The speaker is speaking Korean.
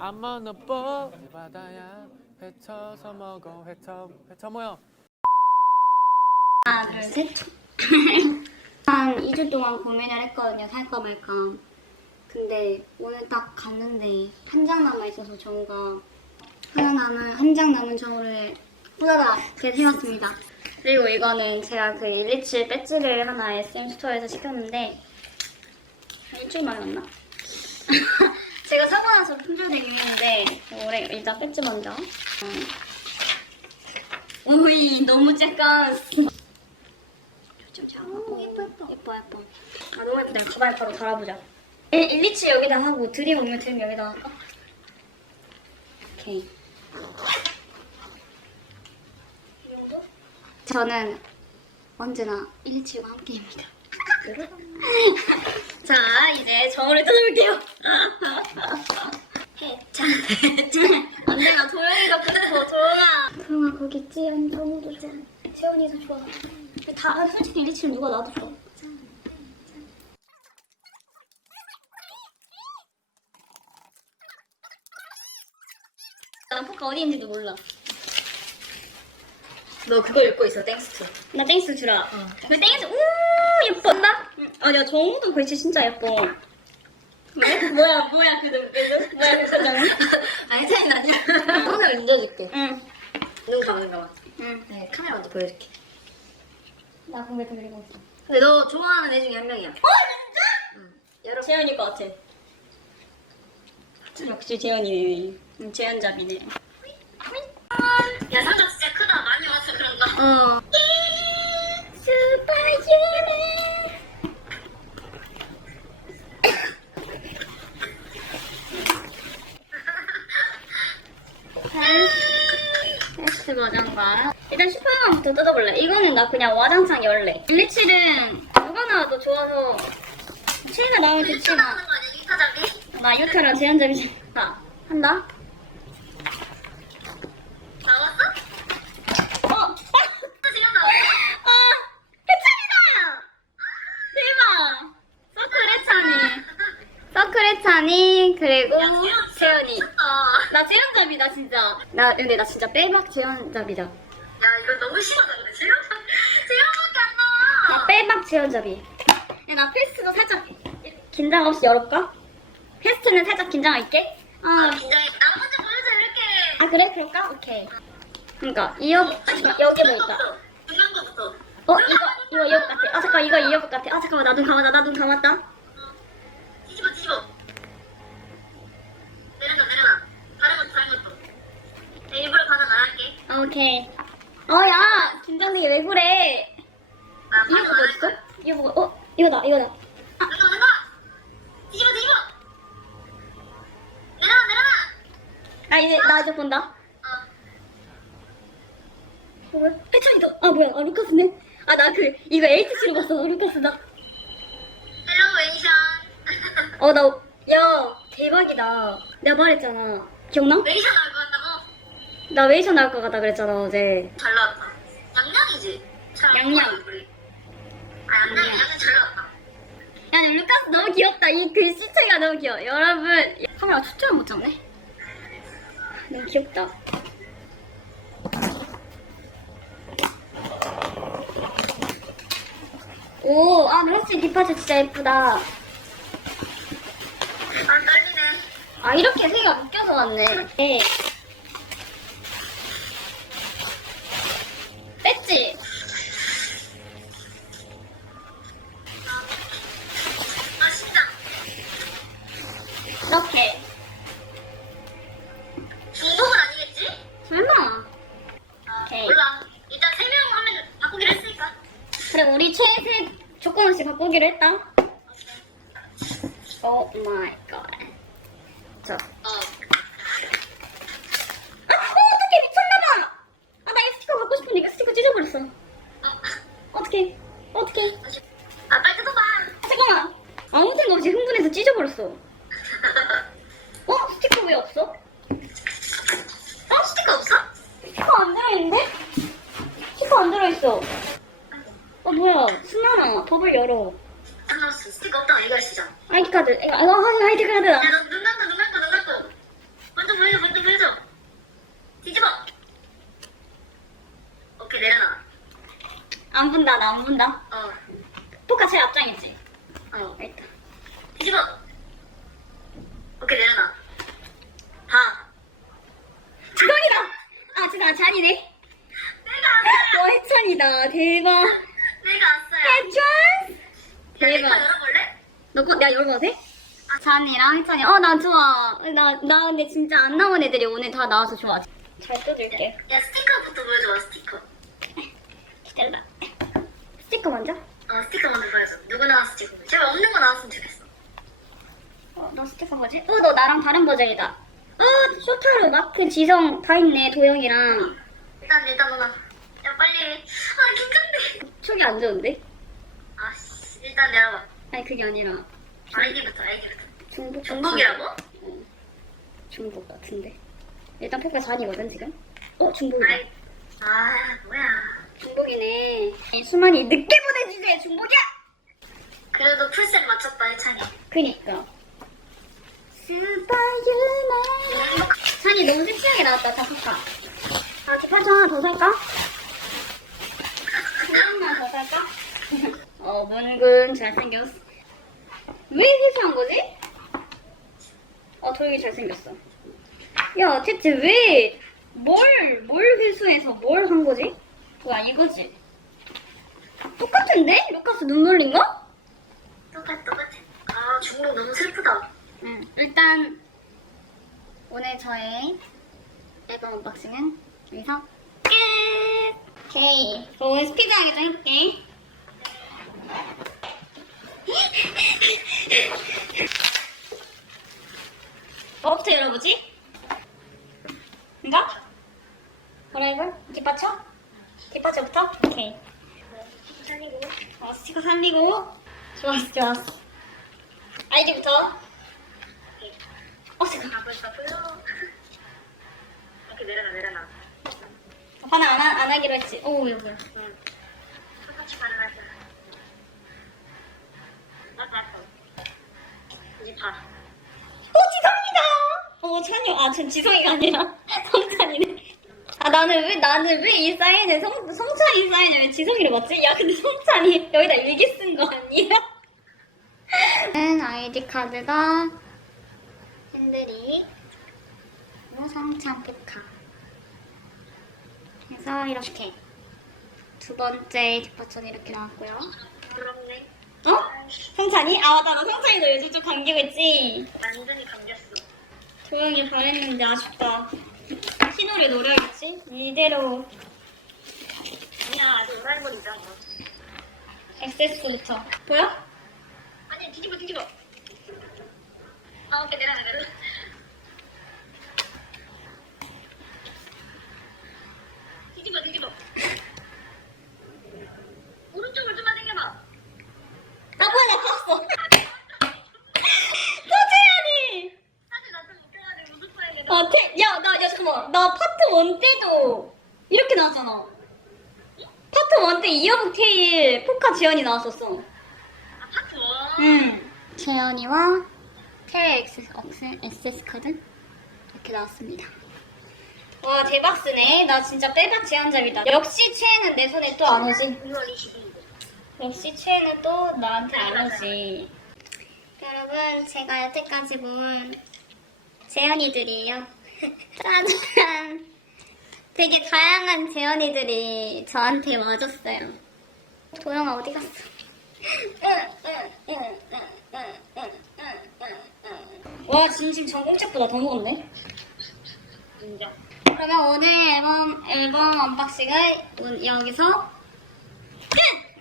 I'm on 바다야 회쳐서 먹어 회쳐 회쳐 모여 하나, 둘, 셋. 한 2주 동안 고민을 했거든요. 살까 말까. 근데 오늘 딱 갔는데 한 장 남아있어서 정우가 하나 남은, 한 장 남은 정우를 후다닥 이렇게 세웠습니다. 그리고 이거는 제가 그 127 배지를 하나 SM 스토어에서 시켰는데 한 일주일 만에 왔나? 제가 사고 나서 품절되기 위해인데 올해 일단 배지 먼저. 어. 오이 너무 작아. 좀 작아. 어, 예뻐 예뻐. 예뻐 예뻐. 아 너무 예쁘다. 가발 바로 달아보자. 1, 2, 7 여기다 하고 드림 오면 드림 여기다 할까? 오케이. 저는 언제나 1, 2, 7과 함께입니다. 자 이제 저울을 뜯어볼게요. 자, 언제나 조용히가 끝에서 조용아. 조용아 거기 있지? 아니 너무도 좋아. 재원이도 좋아. 다 솔직히 리치는 누가 나도 좋아. 나 포카 어디 있는지도 몰라. 너 그거 읽고 있어 땡스트 나 땡스 주라. 그 땡스 우 예쁜다. 아야 정우도 글씨 진짜 예뻐. 왜? 뭐야 뭐야 그 눈빛은? 뭐야 그 표정이? 아니 차이 아니야 오늘 얹어줄게 응. 눈 감은 거만 응. 네 카메라 먼저 보여줄게 나 공개 그리고 있어. 근데 너 좋아하는 애 중에 한 명이야 어 진짜? 응. 여러 재현일 것 같아. 역시 재현이네. 응, 재현잡이네. 야 상자 진짜 크다 많이 와서 그런가 어. 슈퍼주네. 테스트 버전과 일단 슈퍼만부터 뜯어볼래. 이거는 나 그냥 와장창 열래. 127은 누가 나와도 좋아서 체이가 나오면 좋지만 나 유타랑 제한점이 자 한다. 나왔어? 어. 지금 나왔어? 아, 해찬이다! 대박! 서클 해찬이. 서클 해찬이, 그리고. 아, 나 재현잡이다, 진짜. 나, 근데 나 진짜 빼박 재현잡이다. 야 이거 너무 심하다 근데 지금 지금밖에 안 나와 나 빼박 재현잡이. 야, 나 패스도 살짝 긴장 없이 열을까? 패스트는 살짝 긴장할게. 아, 긴장해 나 먼저 보여줘 이렇게 아 그래? 그럴까? 오케이. 그니까, 이어, 여기 뭐 있다. 중요한 거부터 어, 이거, 이거 이어복 같아. 아, 잠깐, 이거 이어복 같아. 아, 잠깐만, 나 눈 감았다, 나 눈 감았다. 오케이. 어, 야! 긴장되게 왜 그래? 나 이거 뭐 있어? 이거 뭐, 어? 이거다, 이거다. 뒤집어 뒤집어 내려놔 나 이제, 나 이제 본다. 어 뭐야? 해찬이다. 아, 뭐야. 아, 루카스네? 아, 나 그, 이거 HC로 봤어. 루카스다. 헬로 웨이션 어, 나, 야, 대박이다. 내가 말했잖아. 기억나? 웨이션 같다고? 나 웨이션 나올 것 같다 그랬잖아, 어제. 잘 나왔다 양양이지? 잘 양양. 나왔다, 얼굴이. 아 양양이 양양 잘 나왔다 야, 루카스 너무 귀엽다. 이 글씨체가 너무 귀여워. 여러분. 카메라 초점을 못 잡네. 너무 귀엽다. 오, 아, 근데 확실히 뒷파트 진짜 예쁘다. 아 떨리네 아, 이렇게 색이 묶여서 왔네. 네. 없이 바꾸기로 했다. 오 마이 갓. 자. 어 아, 어, 어떡해, 미쳤나봐! 아, 나 이 스티커 갖고 싶은데 이거 스티커 찢어버렸어. 어. 어떡해, 어떡해. 아 빨리 뜯어봐 아, 잠깐만. 아무 생각 없이 흥분해서 찢어버렸어. 어? 스티커 왜 없어? 어? 스티커 없어? 스티커 안 들어있는데? 스티커 안 들어있어. 어 뭐야 승남아 법을 열어. 알았어 스틱 없다 이거 시작 아이디 카드 이거 아이디 카드. 야눈 감고 눈 감고 눈 감고. 먼저 보여줘 먼저 보여줘 뒤집어. 오케이 내려놔. 안 본다 나 안 본다. 어. 포카 제일 앞장이지? 어. 아, 일단 뒤집어. 오케이 내려놔. 다 주광이다! 아 잠깐 잔이네. 내가 와 해찬이다. 대박. 내가 대박. 열어볼래? 너, 거, 내가 열어봐도 돼? 잔이랑 해찬이. 어, 나 좋아. 나, 나 근데 진짜 안 나온 애들이 오늘 다 나와서 좋아. 잘 떠줄게. 야, 스티커부터 보여줘, 스티커. 기다려봐. 스티커 먼저? 어, 스티커 먼저 보여줘. 누구 나왔을지 궁금해. 제발 없는 거 나왔으면 좋겠어. 어, 너 스티커 뭐지? 어, 너 나랑 다른 버전이다. 어, 쇼타로 마크, 지성 다 있네, 도영이랑. 일단, 일단 누나. 야, 빨리. 아, 긴장돼. 촉이 안 좋은데? 아, 내려봐. 아니, 그게 아니라. 아이디부터, 아이디부터. 중복. 중복이라고? 어, 중복 같은데. 일단 포카 잔이거든, 지금? 어, 중복이다. 아이. 아, 뭐야. 중복이네. 이 수만이 늦게 보내주세요, 중복이야! 그래도 풀셋 맞췄다, 해찬이. 그니까. 스파이더맨. 찬이 너무 섹시하게 나왔다, 자포카. 아, 뒷팔자 하나 더 살까? 하나만 더 살까? 어, 문근 잘생겼어. 왜 회수한 거지? 어, 도영이 잘생겼어. 야, 대체 왜, 뭘, 뭘 회수해서 뭘 한 거지? 와, 이거지? 똑같은데? 루카스 눈 놀린 거? 똑같, 똑같아. 아, 중국 너무 슬프다. 응, 일단 오늘 저의 앨범 언박싱은 여기서 끝! 오케이. 그럼 오늘 스피드하게 좀 해볼게. 뭐부터 열어보지? 이거? 뭐라이벌? 뒷받쳐? 뒷받쳐부터? 오케이. 살리고. 어, 스티커 살리고. 좋았어, 좋았어. 아이디부터. 어, 잠깐. 아, 벌써 불러. 이렇게 내려놔, 내려놔. 하나 안, 하, 안 하기로 했지. 오, 여기. 응. 똑같이 봐. 어, 지성이다! 어, 찬이, 아, 전 지성이가 아니라 성찬이네. 아, 나는 왜, 나는 왜 이 사인에 성, 성찬이 사인에 왜 지성이를 맞지? 야, 근데 성찬이 여기다 일기 쓴 거 아니야? 아이디 카드가 핸들이 성찬 포카. 그래서 이렇게 두 번째 뒷받침이 이렇게 나왔고요. 부럽네. 어? 성찬이? 아 맞다 나 성찬이도 요즘 좀 감기겠지? 완전히 감겼어. 조용히 잘했는데 아쉽다 신호를 노려야겠지? 이대로 아니야, 아직 오라이벌이잖아. 액세스부터 보여? 아니, 뒤집어, 뒤집어. 아, 오케이, 내려놔, 내려놔. 뒤집어, 뒤집어. 오른쪽을 좀만 당겨봐. 나 몰라 봤어 서재현이 사실 나좀 웃겨가지고 웃을 뻔했는데. 아, 태, 야, 나, 야, 잠깐만. 나 파트 1 때도 이렇게 나왔잖아. 파트 1때 이어북 테일 포카 재현이 나왔었어. 아, 파트 원. 응. 재현이와 테일 액세스, 액세스 카드 이렇게 나왔습니다. 와, 대박 쓰네. 나 진짜 빼박 제한잡이다. 역시 최애는 내 손에 또 안 오지. 6월 22일. 역시 최애는 또 나한테 안 오지. 여러분, 제가 여태까지 본 재현이들이에요. 짜잔. 되게 다양한 재현이들이 저한테 와줬어요. 도영아 어디 갔어? 와 진심 전공책보다 더. 인정. 그러면 오늘 앨범 앨범 언박싱을 오- 여기서